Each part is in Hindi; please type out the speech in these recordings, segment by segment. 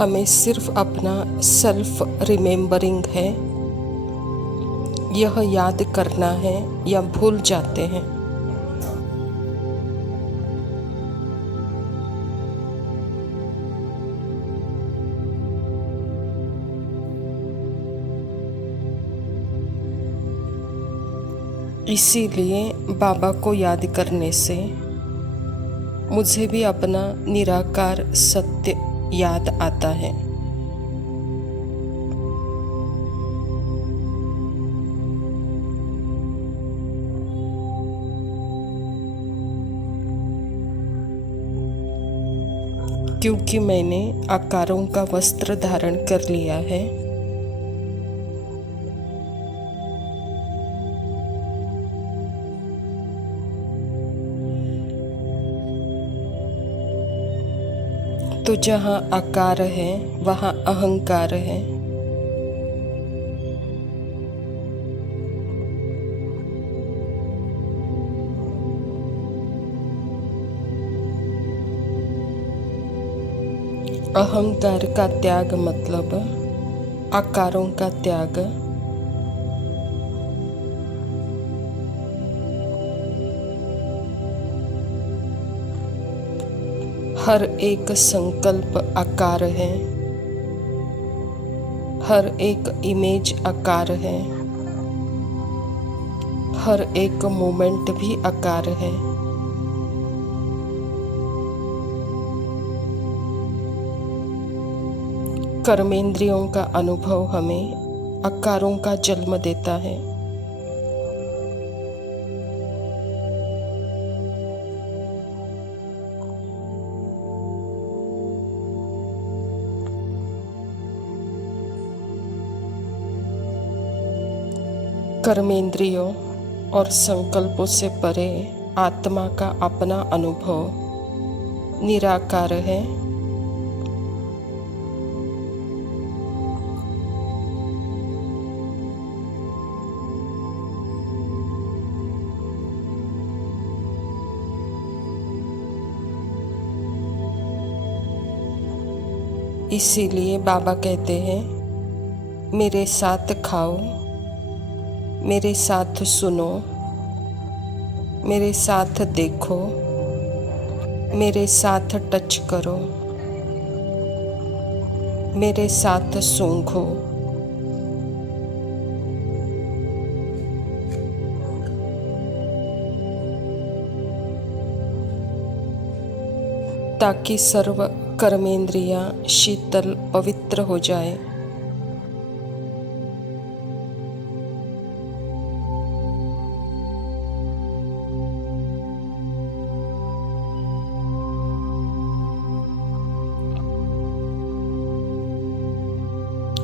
हमें सिर्फ अपना सेल्फ रिमेम्बरिंग है, यह याद करना है या भूल जाते हैं। इसीलिए बाबा को याद करने से मुझे भी अपना निराकार सत्य याद आता है। क्योंकि मैंने आकारों का वस्त्र धारण कर लिया है, तो जहाँ आकार है वहाँ अहंकार है। अहंकार का त्याग मतलब आकारों का त्याग। हर एक संकल्प आकार है, हर एक इमेज आकार है, हर एक मोमेंट भी आकार है। कर्मेंद्रियों का अनुभव हमें आकारों का जन्म देता है। कर्मेंद्रियों और संकल्पों से परे आत्मा का अपना अनुभव निराकार है। इसीलिए बाबा कहते हैं, मेरे साथ खाओ, मेरे साथ सुनो, मेरे साथ देखो, मेरे साथ टच करो, मेरे साथ सूंघो। ताकि सर्व कर्मेंद्रियां शीतल पवित्र हो जाए।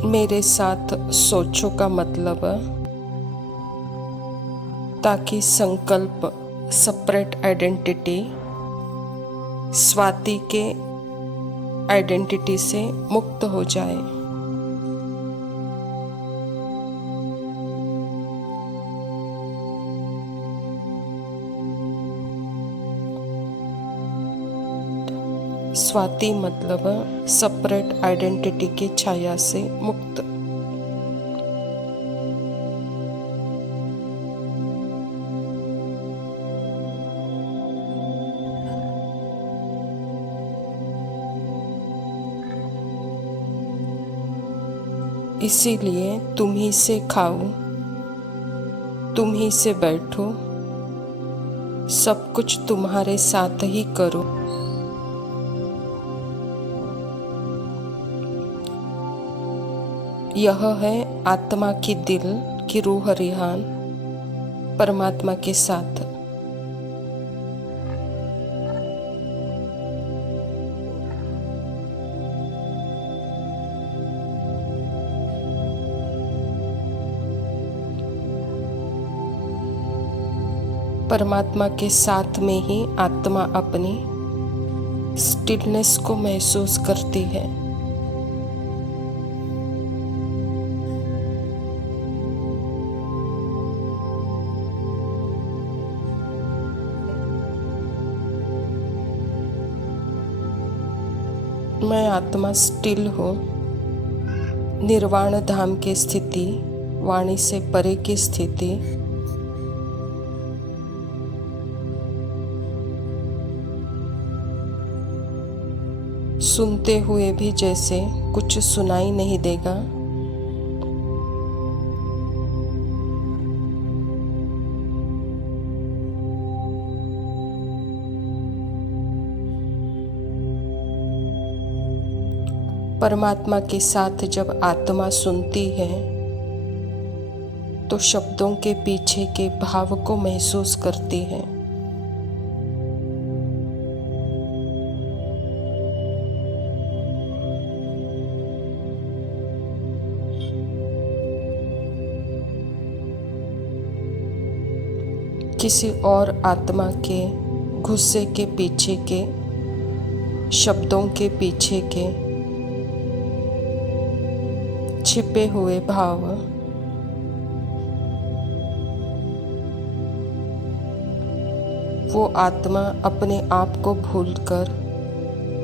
मेरे साथ सोचो का मतलब ताकि संकल्प सेपरेट आइडेंटिटी स्वाति के आइडेंटिटी से मुक्त हो जाए। स्वाति मतलब सेपरेट आइडेंटिटी की छाया से मुक्त। इसीलिए तुम ही से खाओ, तुम ही से बैठो, सब कुछ तुम्हारे साथ ही करो। यह है आत्मा की दिल की रूह रिहान परमात्मा के साथ। परमात्मा के साथ में ही आत्मा अपनी स्टिलनेस को महसूस करती है। मैं आत्मा स्टिल हूँ। निर्वाण धाम की स्थिति, वाणी से परे की स्थिति, सुनते हुए भी जैसे कुछ सुनाई नहीं देगा। परमात्मा के साथ जब आत्मा सुनती है तो शब्दों के पीछे के भाव को महसूस करती है। किसी और आत्मा के गुस्से के पीछे के, शब्दों के पीछे के छिपे हुए भाव, वो आत्मा अपने आप को भूलकर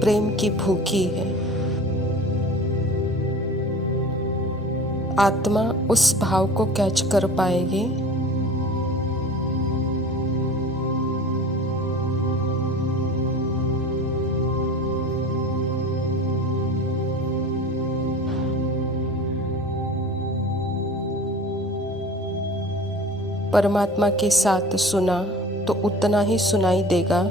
प्रेम की भूखी है। आत्मा उस भाव को कैच कर पाएगी परमात्मा के साथ सुना तो उतना ही सुनाई देगा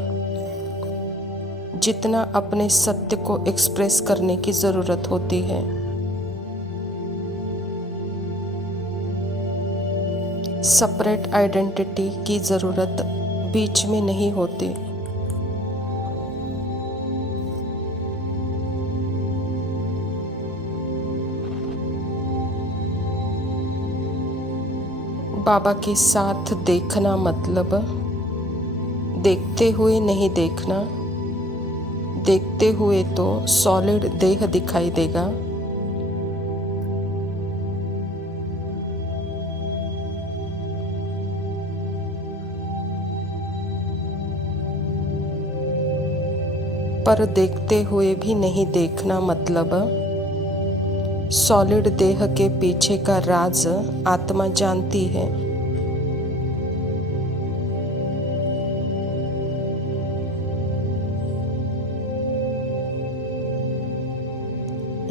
जितना अपने सत्य को एक्सप्रेस करने की जरूरत होती है। सेपरेट आइडेंटिटी की जरूरत बीच में नहीं होती। बाबा के साथ देखना मतलब देखते हुए नहीं देखना। देखते हुए तो सॉलिड देह दिखाई देगा, पर देखते हुए भी नहीं देखना मतलब सॉलिड देह के पीछे का राज आत्मा जानती है।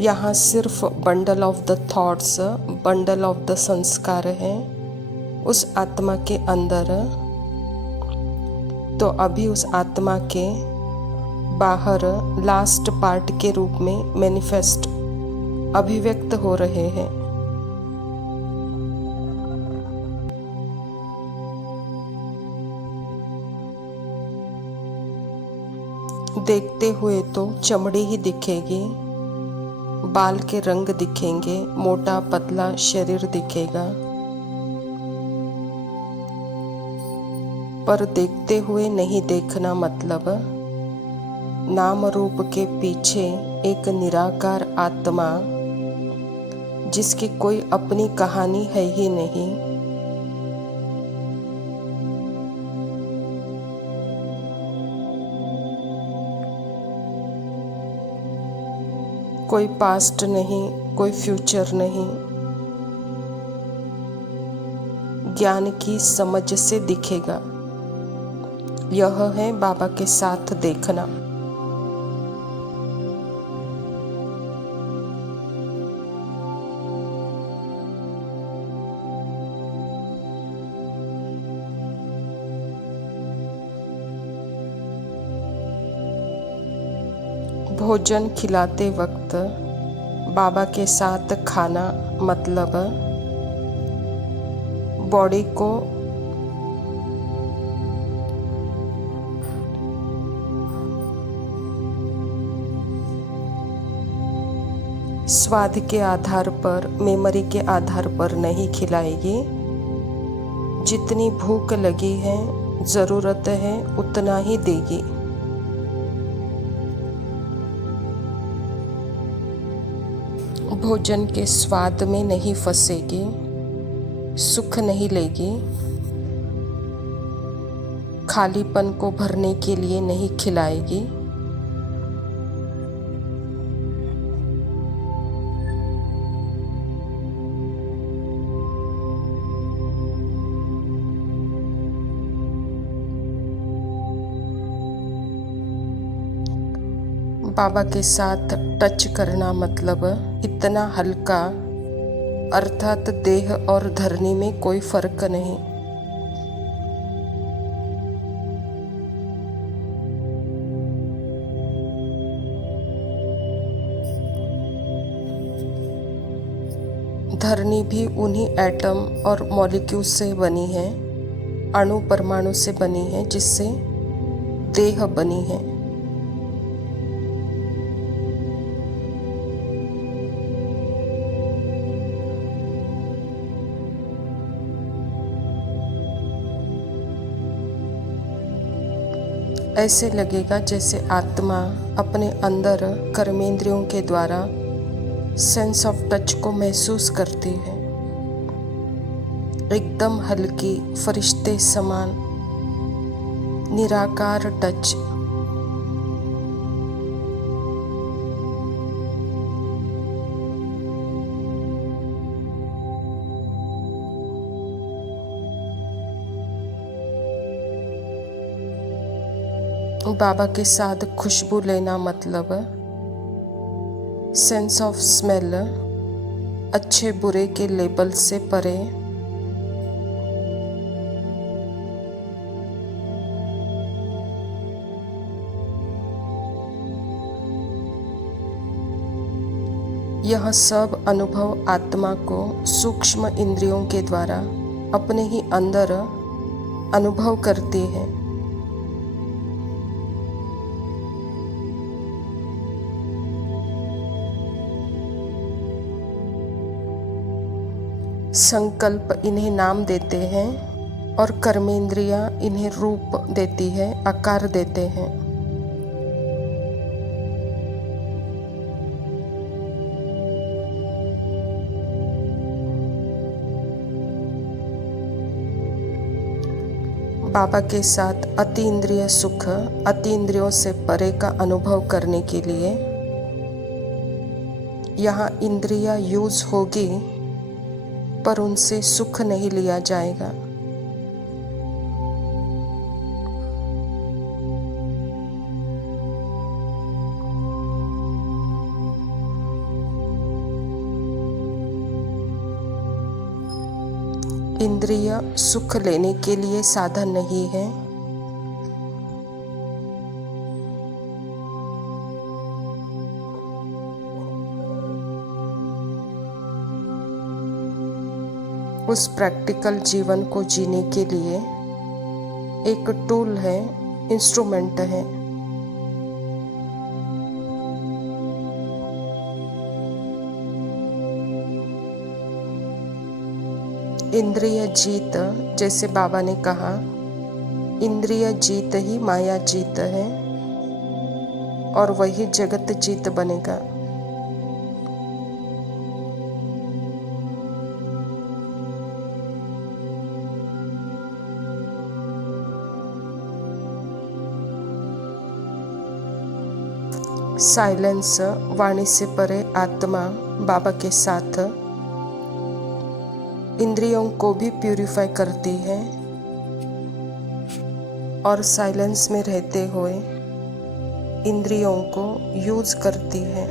यहाँ सिर्फ bundle of the thoughts, bundle of the संस्कार है उस आत्मा के अंदर। तो अभी उस आत्मा के बाहर लास्ट पार्ट के रूप में मैनिफेस्ट अभिव्यक्त हो रहे हैं। देखते हुए तो चमड़ी ही दिखेगी, बाल के रंग दिखेंगे, मोटा पतला शरीर दिखेगा, पर देखते हुए नहीं देखना मतलब नाम रूप के पीछे एक निराकार आत्मा जिसकी कोई अपनी कहानी है ही नहीं, कोई पास्ट नहीं, कोई फ्यूचर नहीं, ज्ञान की समझ से दिखेगा। यह है बाबा के साथ देखना। भोजन खिलाते वक्त बाबा के साथ खाना मतलब बॉडी को स्वाद के आधार पर, मेमोरी के आधार पर नहीं खिलाएगी। जितनी भूख लगी है, जरूरत है, उतना ही देगी। भोजन के स्वाद में नहीं फंसेगी, सुख नहीं लेगी, खालीपन को भरने के लिए नहीं खिलाएगी। बाबा के साथ टच करना मतलब इतना हल्का, अर्थात देह और धरनी में कोई फर्क नहीं। धरनी भी उन्हीं एटम और मॉलिक्यूल से बनी है, अणु परमाणु से बनी है, जिससे देह बनी है। ऐसे लगेगा जैसे आत्मा अपने अंदर कर्मेंद्रियों के द्वारा सेंस ऑफ टच को महसूस करती है। एकदम हल्की, फरिश्ते समान, निराकार टच। बाबा के साथ खुशबू लेना मतलब सेंस ऑफ स्मेल, अच्छे बुरे के लेबल से परे। यह सब अनुभव आत्मा को सूक्ष्म इंद्रियों के द्वारा अपने ही अंदर अनुभव करती है। संकल्प इन्हें नाम देते हैं और कर्मेंद्रियां इन्हें रूप देती है, आकार देते हैं। बाबा के साथ अतीन्द्रिय सुख, अतीन्द्रियों से परे का अनुभव करने के लिए यहाँ इंद्रियां यूज होगी, पर उनसे सुख नहीं लिया जाएगा। इंद्रिय सुख लेने के लिए साधन नहीं है। उस प्रैक्टिकल जीवन को जीने के लिए एक टूल है, इंस्ट्रूमेंट है। इंद्रिय जीत, जैसे बाबा ने कहा, इंद्रिय जीत ही माया जीत है और वही जगत जीत बनेगा। साइलेंस, वाणी से परे आत्मा बाबा के साथ इंद्रियों को भी प्यूरिफाई करती है और साइलेंस में रहते हुए इंद्रियों को यूज करती है।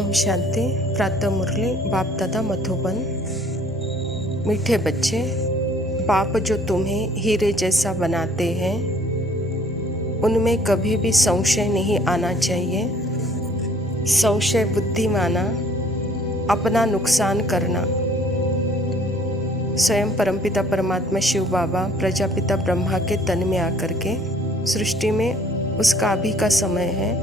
ओम शांति। प्रातः मुरली बाप दादा मधुबन। मीठे बच्चे, बाप जो तुम्हें हीरे जैसा बनाते हैं उनमें कभी भी संशय नहीं आना चाहिए। संशय बुद्धि माना, अपना नुकसान करना। स्वयं परमपिता परमात्मा शिव बाबा प्रजापिता ब्रह्मा के तन में आकर के सृष्टि में उसका अभी का समय है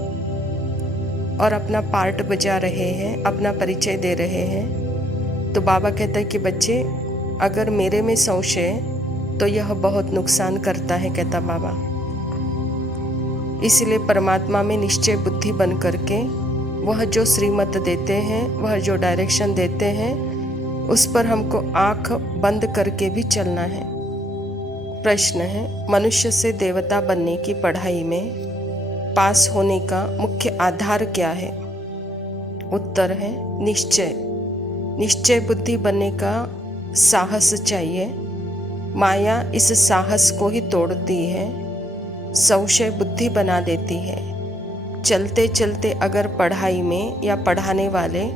और अपना पार्ट बजा रहे हैं, अपना परिचय दे रहे हैं। तो बाबा कहता है कि बच्चे, अगर मेरे में संशय तो यह बहुत नुकसान करता है, कहता बाबा। इसलिए परमात्मा में निश्चय बुद्धि बन करके वह जो श्रीमत देते हैं, वह जो डायरेक्शन देते हैं, उस पर हमको आँख बंद करके भी चलना है। प्रश्न है, मनुष्य से देवता बनने की पढ़ाई में पास होने का मुख्य आधार क्या है? उत्तर है निश्चय। निश्चय बुद्धि बनने का साहस चाहिए। माया इस साहस को ही तोड़ती है, संशय बुद्धि बना देती है। चलते चलते अगर पढ़ाई में या पढ़ाने वाले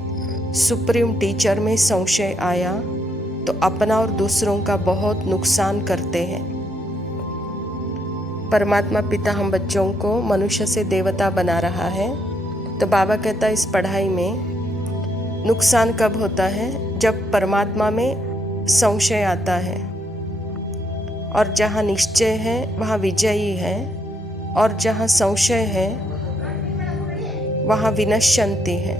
सुप्रीम टीचर में संशय आया तो अपना और दूसरों का बहुत नुकसान करते हैं। परमात्मा पिता हम बच्चों को मनुष्य से देवता बना रहा है, तो बाबा कहता है इस पढ़ाई में नुकसान कब होता है? जब परमात्मा में संशय आता है। और जहाँ निश्चय है वहाँ विजयी है, और जहाँ संशय है वहाँ विनश्यंति है।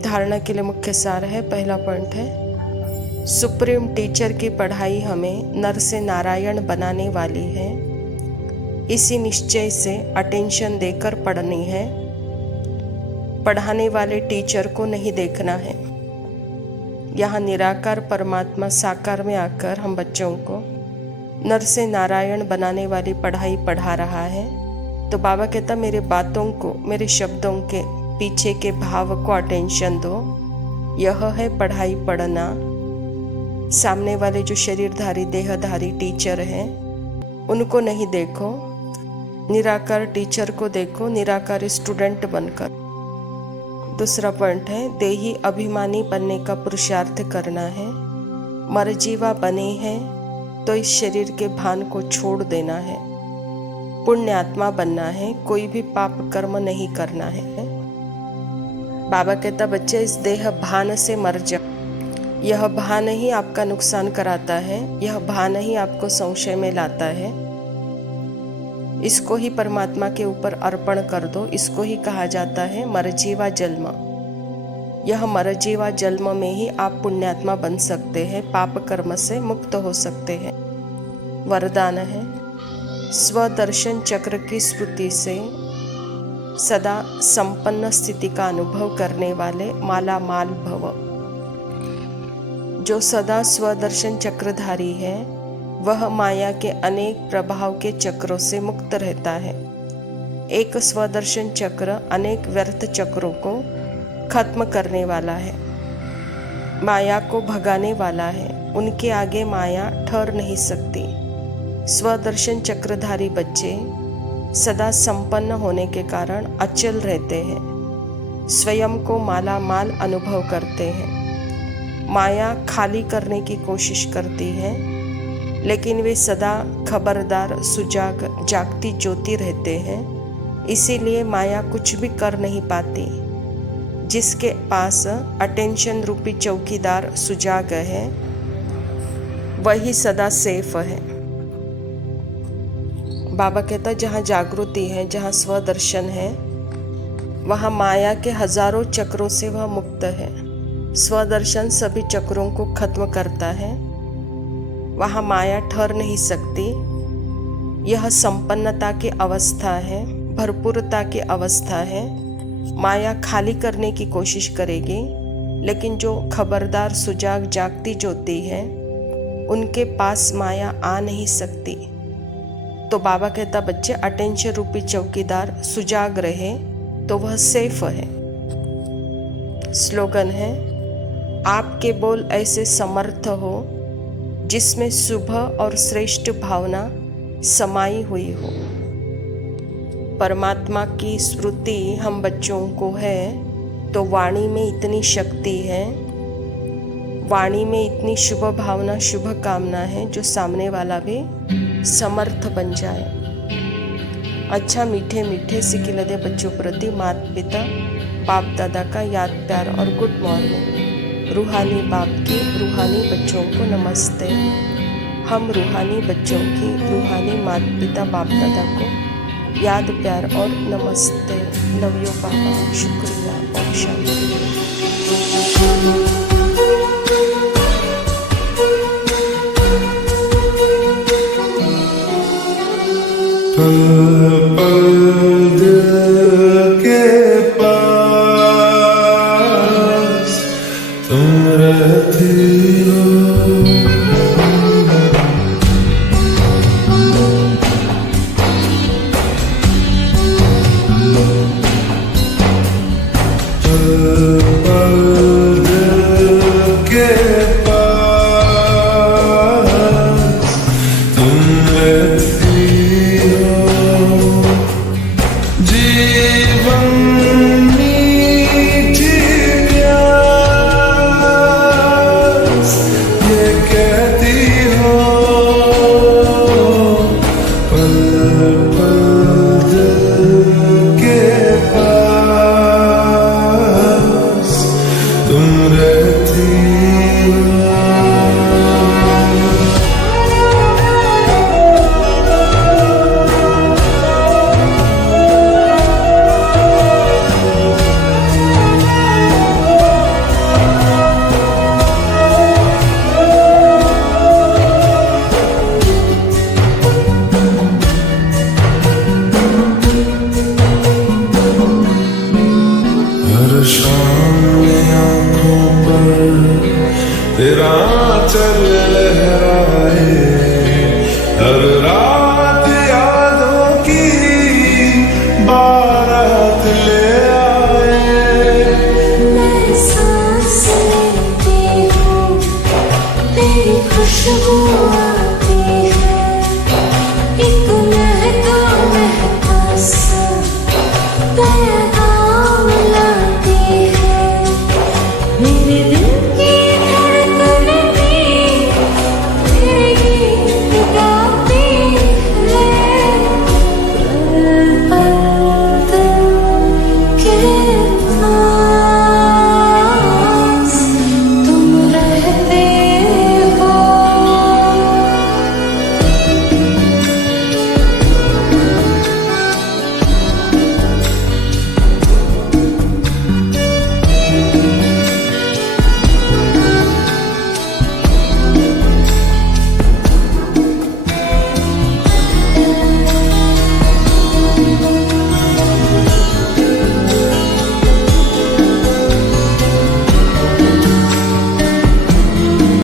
धारणा के लिए मुख्य सार है। पहला पॉइंट है, सुप्रीम टीचर की पढ़ाई हमें नर से नारायण बनाने वाली है। इसी निश्चय से अटेंशन देकर पढ़नी है। पढ़ाने वाले टीचर को नहीं देखना है। यहाँ निराकार परमात्मा साकार में आकर हम बच्चों को नर से नारायण बनाने वाली पढ़ाई पढ़ा रहा है। तो बाबा कहता मेरे बातों को, मेरे शब्दों के पीछे के भाव को अटेंशन दो। यह है पढ़ाई पढ़ना। सामने वाले जो शरीरधारी देहधारी टीचर हैं उनको नहीं देखो, निराकार टीचर को देखो, निराकार स्टूडेंट बनकर। दूसरा पॉइंट है, देही अभिमानी बनने का पुरुषार्थ करना है। मरजीवा बने हैं तो इस शरीर के भान को छोड़ देना है। पुण्यात्मा बनना है, कोई भी पाप कर्म नहीं करना है। बाबा कहता बच्चे, इस देह भान से मर जाओ। यह भान ही आपका नुकसान कराता है, यह भान ही आपको संशय में लाता है। इसको ही परमात्मा के ऊपर अर्पण कर दो। इसको ही कहा जाता है मरजीवा जन्म। यह मरजीवा जन्म में ही आप पुण्यात्मा बन सकते हैं, पाप कर्म से मुक्त हो सकते हैं। वरदान है, स्वदर्शन चक्र की स्मृति से सदा संपन्न स्थिति का अनुभव करने वाले माला माल भव। जो सदा स्वदर्शन चक्रधारी है वह माया के अनेक प्रभाव के चक्रों से मुक्त रहता है। एक स्वदर्शन चक्र अनेक व्यर्थ चक्रों को खत्म करने वाला है, माया को भगाने वाला है। उनके आगे माया ठहर नहीं सकती। स्वदर्शन चक्रधारी बच्चे सदा संपन्न होने के कारण अचल रहते हैं, स्वयं को माला माल अनुभव करते हैं। माया खाली करने की कोशिश करती है, लेकिन वे सदा खबरदार सुजाग जागती ज्योति रहते हैं। इसीलिए माया कुछ भी कर नहीं पाती। जिसके पास अटेंशन रूपी चौकीदार सुजाग है वही सदा सेफ है। बाबा कहता जहाँ जागृति है, जहाँ स्वदर्शन है, वहाँ माया के हजारों चक्रों से वह मुक्त है। स्वदर्शन सभी चक्रों को खत्म करता है। वहाँ माया ठहर नहीं सकती। यह संपन्नता की अवस्था है, भरपूरता की अवस्था है। माया खाली करने की कोशिश करेगी, लेकिन जो खबरदार सुजाग जागती ज्योति है उनके पास माया आ नहीं सकती। तो बाबा कहता बच्चे, अटेंशन रूपी चौकीदार सुजाग रहे तो वह सेफ है। स्लोगन है, आपके बोल ऐसे समर्थ हो जिसमें शुभ और श्रेष्ठ भावना समाई हुई हो। परमात्मा की स्मृति हम बच्चों को है तो वाणी में इतनी शक्ति है, वाणी में इतनी शुभ भावना, शुभ कामना है जो सामने वाला भी समर्थ बन जाए। अच्छा, मीठे मीठे सिकिलदे बच्चों प्रति माता पिता बाप दादा का याद प्यार और गुड मॉर्निंग। रूहानी बाप की रूहानी बच्चों को नमस्ते। हम रूहानी बच्चों की रूहानी माता पिता बाप दादा को याद प्यार और नमस्ते। लव यू पापा, शुक्रिया, ओम शांति।